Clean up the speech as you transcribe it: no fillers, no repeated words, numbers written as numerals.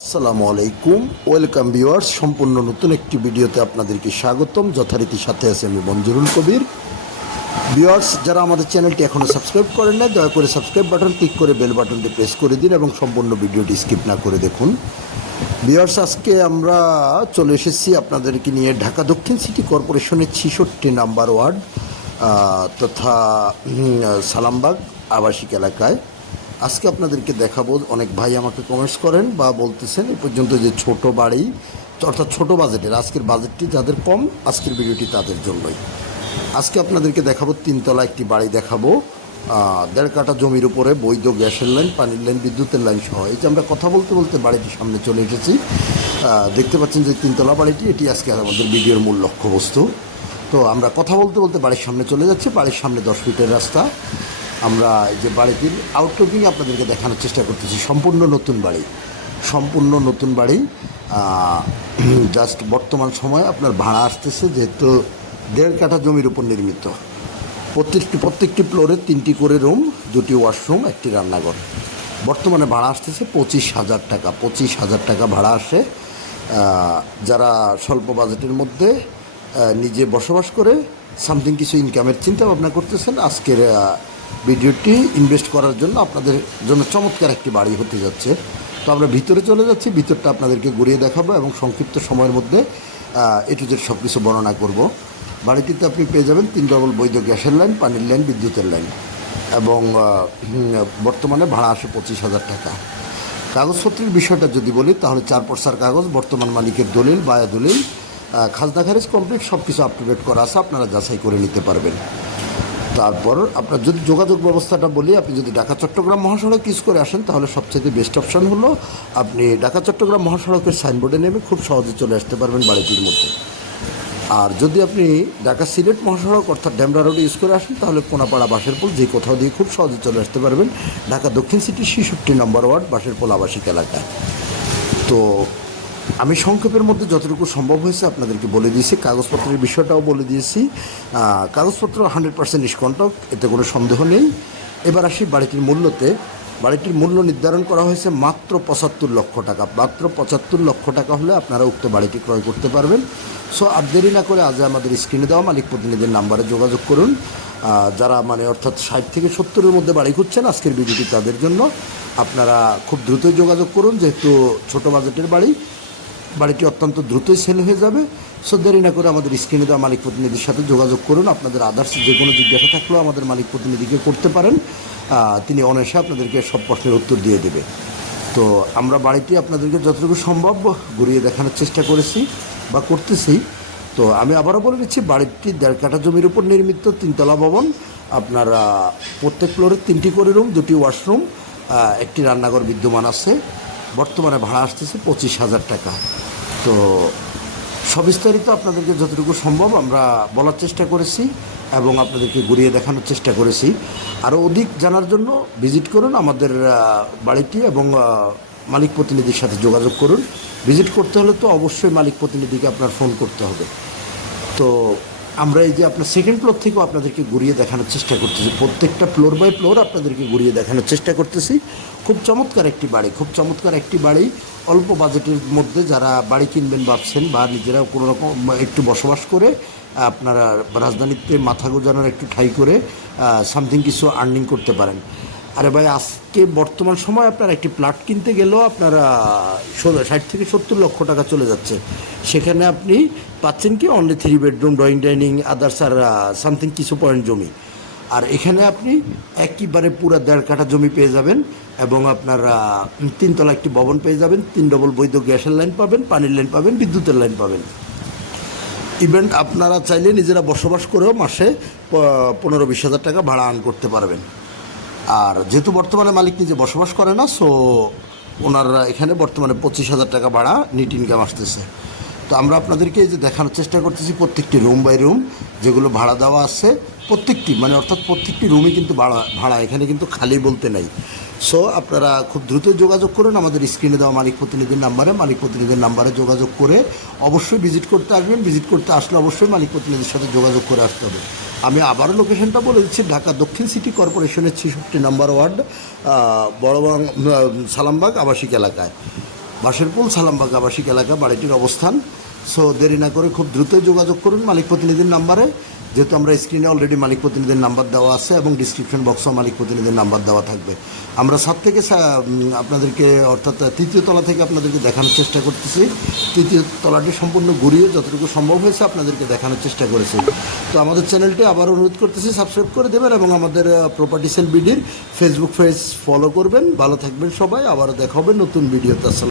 আসসালামু আলাইকুম, welcome viewers. সম্পূর্ণ নতুন একটি ভিডিওতে আপনাদেরকে স্বাগতম। যথারীতি সাথে আছে আমি মঞ্জুরুল কবির। ভিউয়ার্স, যারা আমাদের চ্যানেলটি এখনও সাবস্ক্রাইব করেন না, দয়া করে সাবস্ক্রাইব বাটন ক্লিক করে বেল বাটনটি প্রেস করে দিন এবং সম্পূর্ণ ভিডিওটি স্কিপ না করে দেখুন। ভিউয়ার্স, আজকে আমরা চলে এসেছি আপনাদেরকে নিয়ে ঢাকা দক্ষিণ সিটি কর্পোরেশনের 66 নাম্বার ওয়ার্ড তথা সালামবাগ আবাসিক এলাকায়। আজকে আপনাদেরকে দেখাবো। অনেক ভাই আমাকে কমেন্টস করেন বা বলতেছেন এই পর্যন্ত যে ছোট বাড়ি, অর্থাৎ ছোট বাজেটের, আজকের বাজেটটি যাদের কম, আজকের ভিডিওটি তাদের জন্যই। আজকে আপনাদেরকে দেখাবো তিনতলা একটি বাড়ি দেখাবো, 1.5 কাঠা জমির উপরে বৈধ গ্যাসের লাইন, পানির লাইন, বিদ্যুতের লাইন সহ। এই যে আমরা কথা বলতে বলতে বাড়িটির সামনে চলে এসেছি। দেখতে পাচ্ছেন যে তিনতলা বাড়িটি, এটি আজকে আমাদের ভিডিওর মূল লক্ষ্যবস্তু। তো আমরা কথা বলতে বলতে বাড়ির সামনে চলে যাচ্ছি। বাড়ির সামনে 10 ফিটের রাস্তা। আমরা এই যে বাড়িটির আউটলুকিং আপনাদেরকে দেখানোর চেষ্টা করতেছি। সম্পূর্ণ নতুন বাড়ি, সম্পূর্ণ নতুন বাড়ি। জাস্ট বর্তমান সময় আপনার ভাড়া আসতেছে, যেহেতু 1.5 কাঠা জমির উপর নির্মিত। প্রত্যেকটি ফ্লোরে 3টি করে রুম, 2টি ওয়াশরুম, 1টি রান্নাঘর। বর্তমানে ভাড়া আসতেছে 25,000 টাকা। 25,000 টাকা ভাড়া আসে। যারা স্বল্প বাজেটের মধ্যে নিজে বসবাস করে সামথিং কিছু ইনকামের চিন্তা ভাবনা করতেছেন, আজকের ভিডিওটি ইনভেস্ট করার জন্য আপনাদের জন্য চমৎকার একটি বাড়ি হতে যাচ্ছে। তো আমরা ভিতরে চলে যাচ্ছি, ভিতরটা আপনাদেরকে ঘুরিয়ে দেখাবো এবং সংক্ষিপ্ত সময়ের মধ্যে এটুজের সব কিছু বর্ণনা করব। বাড়িটিতে আপনি পেয়ে যাবেন 3 ডবল বৈধ গ্যাসের লাইন, পানির লাইন, বিদ্যুতের লাইন এবং বর্তমানে ভাড়া আসে 25,000 টাকা। কাগজপত্রের বিষয়টা যদি বলি তাহলে 4 পর্সার কাগজ, বর্তমান মালিকের দলিল, বায়া দলিল, খাজনা খারিজ কমপ্লিট, সব কিছু আপ টু ডেট করা আছে। আপনারা যাচাই করে নিতে পারবেন। তারপর আপনার যদি যোগাযোগ ব্যবস্থাটা বলি, আপনি যদি ঢাকা চট্টগ্রাম মহাসড়ক ইউজ করে আসেন তাহলে সবচেয়ে বেস্ট অপশান হলো আপনি ঢাকা চট্টগ্রাম মহাসড়কের সাইনবোর্ডে নেমে খুব সহজে চলে আসতে পারবেন বাড়িটির মধ্যে। আর যদি আপনি ঢাকা সিলেট মহাসড়ক অর্থাৎ ডেমরা রোড ইউজ করে আসেন তাহলে কোনাপাড়া বাঁশেরপোল, যে কোথাও দিয়ে খুব সহজে চলে আসতে পারবেন ঢাকা দক্ষিণ সিটি 66 নম্বর ওয়ার্ড বাঁশেরপোল আবাসিক এলাকায়। তো আমি সংক্ষেপের মধ্যে যতটুকু সম্ভব হয়েছে আপনাদেরকে বলে দিয়েছি। কাগজপত্রের বিষয়টাও বলে দিয়েছি। কাগজপত্র 100% নিষ্কণ্টক, এতে কোনো সন্দেহ নেই। এবার আসি বাড়িটির মূল্যতে। বাড়িটির মূল্য নির্ধারণ করা হয়েছে মাত্র 75 লক্ষ টাকা। মাত্র 75 লক্ষ টাকা হলে আপনারা উক্ত বাড়িটি ক্রয় করতে পারবেন। সো আর দেরি না করে আজ আমাদের স্ক্রিনে দেওয়া মালিক প্রতিনিধির নাম্বারে যোগাযোগ করুন। যারা অর্থাৎ 60 থেকে 70-এর মধ্যে বাড়ি খুঁজছেন, আজকের ভিডিওটি তাদের জন্য। আপনারা খুব দ্রুতই যোগাযোগ করুন, যেহেতু ছোটো বাজেটের বাড়িটি অত্যন্ত দ্রুতই সেল হয়ে যাবে। সো দেরি না করে আমাদের স্ক্রিনে দেওয়া মালিক প্রতিনিধির সাথে যোগাযোগ করুন। আপনাদের আদার্স যে কোনো জিজ্ঞাসা থাকলেও আমাদের মালিক প্রতিনিধিকে করতে পারেন। তিনি অনায়াসে আপনাদেরকে সব প্রশ্নের উত্তর দিয়ে দেবে। তো আমরা বাড়িটি আপনাদেরকে যতটুকু সম্ভব ঘুরিয়ে দেখানোর চেষ্টা করেছি বা করতেছি। তো আমি আবারও বলে দিচ্ছি, বাড়িটি 1.5 কাঠা জমির উপর নির্মিত, 3তলা ভবন। আপনার প্রত্যেক ফ্লোরে 3টি করে রুম, 2টি ওয়াশরুম, 1টি রান্নাঘর বিদ্যমান আছে। বর্তমানে ভাড়া আসতেছে 25,000 টাকা। তো সবিস্তারিত আপনাদেরকে যতটুকু সম্ভব আমরা বলার চেষ্টা করেছি এবং আপনাদেরকে ঘুরিয়ে দেখানোর চেষ্টা করেছি। আরও অধিক জানার জন্য ভিজিট করুন আমাদের বাড়িটি এবং মালিক প্রতিনিধির সাথে যোগাযোগ করুন। ভিজিট করতে হলে তো অবশ্যই মালিক প্রতিনিধিকে আপনার ফোন করতে হবে। তো আমরা এই যে আপনার সেকেন্ড ফ্লোর থেকেও আপনাদেরকে ঘুরিয়ে দেখানোর চেষ্টা করতেছি। প্রত্যেকটা ফ্লোর বাই ফ্লোর আপনাদেরকে ঘুরিয়ে দেখানোর চেষ্টা করতেছি। খুব চমৎকার একটি বাড়ি, খুব চমৎকার একটি বাড়ি। অল্প বাজেটের মধ্যে যারা বাড়ি কিনবেন ভাবছেন বা নিজেরাও কোনো রকম একটু বসবাস করে আপনারা রাজধানীতে মাথা গোজানোর একটু ঠাঁই করে সামথিং কিছু আর্নিং করতে পারেন। আরে ভাই, আজকে বর্তমান সময় আপনার একটি প্লট কিনতে গেলেও আপনারা 60 থেকে 70 লক্ষ টাকা চলে যাচ্ছে। সেখানে আপনি পাচ্ছেন কি only 3 bedroom, drawing dining, others আর সামথিং কিছু পয়েন্ট জমি। আর এখানে আপনি একেবারে পুরো 1.5 কাঠা জমি পেয়ে যাবেন এবং আপনার 3তলা একটি ভবন পেয়ে যাবেন। 3 ডবল বৈধ গ্যাসের লাইন পাবেন, পানির লাইন পাবেন, বিদ্যুতের লাইন পাবেন। ইভেন আপনারা চাইলে নিজেরা বসবাস করেও মাসে 15-20 হাজার টাকা ভাড়া আর্ন করতে পারবেন। আর যেহেতু বর্তমানে মালিক নিজে বসবাস করে না, সো ওনারা এখানে বর্তমানে 25,000 টাকা ভাড়া নিট ইনকাম আসতেছে। তো আমরা আপনাদেরকে এই যে দেখানোর চেষ্টা করতেছি প্রত্যেকটি রুম বাই রুম যেগুলো ভাড়া দেওয়া আছে, প্রত্যেকটি অর্থাৎ প্রত্যেকটি রুমই কিন্তু ভাড়া, এখানে কিন্তু খালি বলতে নাই। সো আপনারা খুব দ্রুত যোগাযোগ করুন আমাদের স্ক্রিনে দেওয়া মালিক প্রতিনিধির নাম্বারে যোগাযোগ করে অবশ্যই ভিজিট করতে আসবেন। ভিজিট করতে আসলে অবশ্যই মালিক প্রতিনিধির সাথে যোগাযোগ করে আসতে হবে। আমি আবারও লোকেশনটা বলে দিচ্ছি, ঢাকা দক্ষিণ সিটি কর্পোরেশনের 66 নম্বর ওয়ার্ড সালামবাগ আবাসিক এলাকায়। বাঁশেরপুল সালামবাগ আবাসিক এলাকা বাড়িটির অবস্থান। সো দেরি না করে খুব দ্রুতই যোগাযোগ করুন মালিক প্রতিনিধির নাম্বারে, যেহেতু আমরা স্ক্রিনে অলরেডি মালিক প্রতিনিধির নাম্বার দেওয়া আছে এবং ডিসক্রিপশন বক্সেও মালিক প্রতিনিধির নাম্বার দেওয়া থাকবে। আমরা ছাদ থেকে আপনাদেরকে অর্থাৎ তৃতীয় তলা থেকে আপনাদেরকে দেখানোর চেষ্টা করতেছি। তৃতীয় তলাটি সম্পূর্ণ ঘুরিয়ে যতটুকু সম্ভব হয়েছে আপনাদেরকে দেখানোর চেষ্টা করেছি। তো আমাদের চ্যানেলটি আবার অনুরোধ করতেছি সাবস্ক্রাইব করে দেবেন এবং আমাদের প্রপার্টি সেল বিডির ফেসবুক পেজ ফলো করবেন। ভালো থাকবেন সবাই, আবারও দেখা হবে নতুন ভিডিওতে। আসসালাম।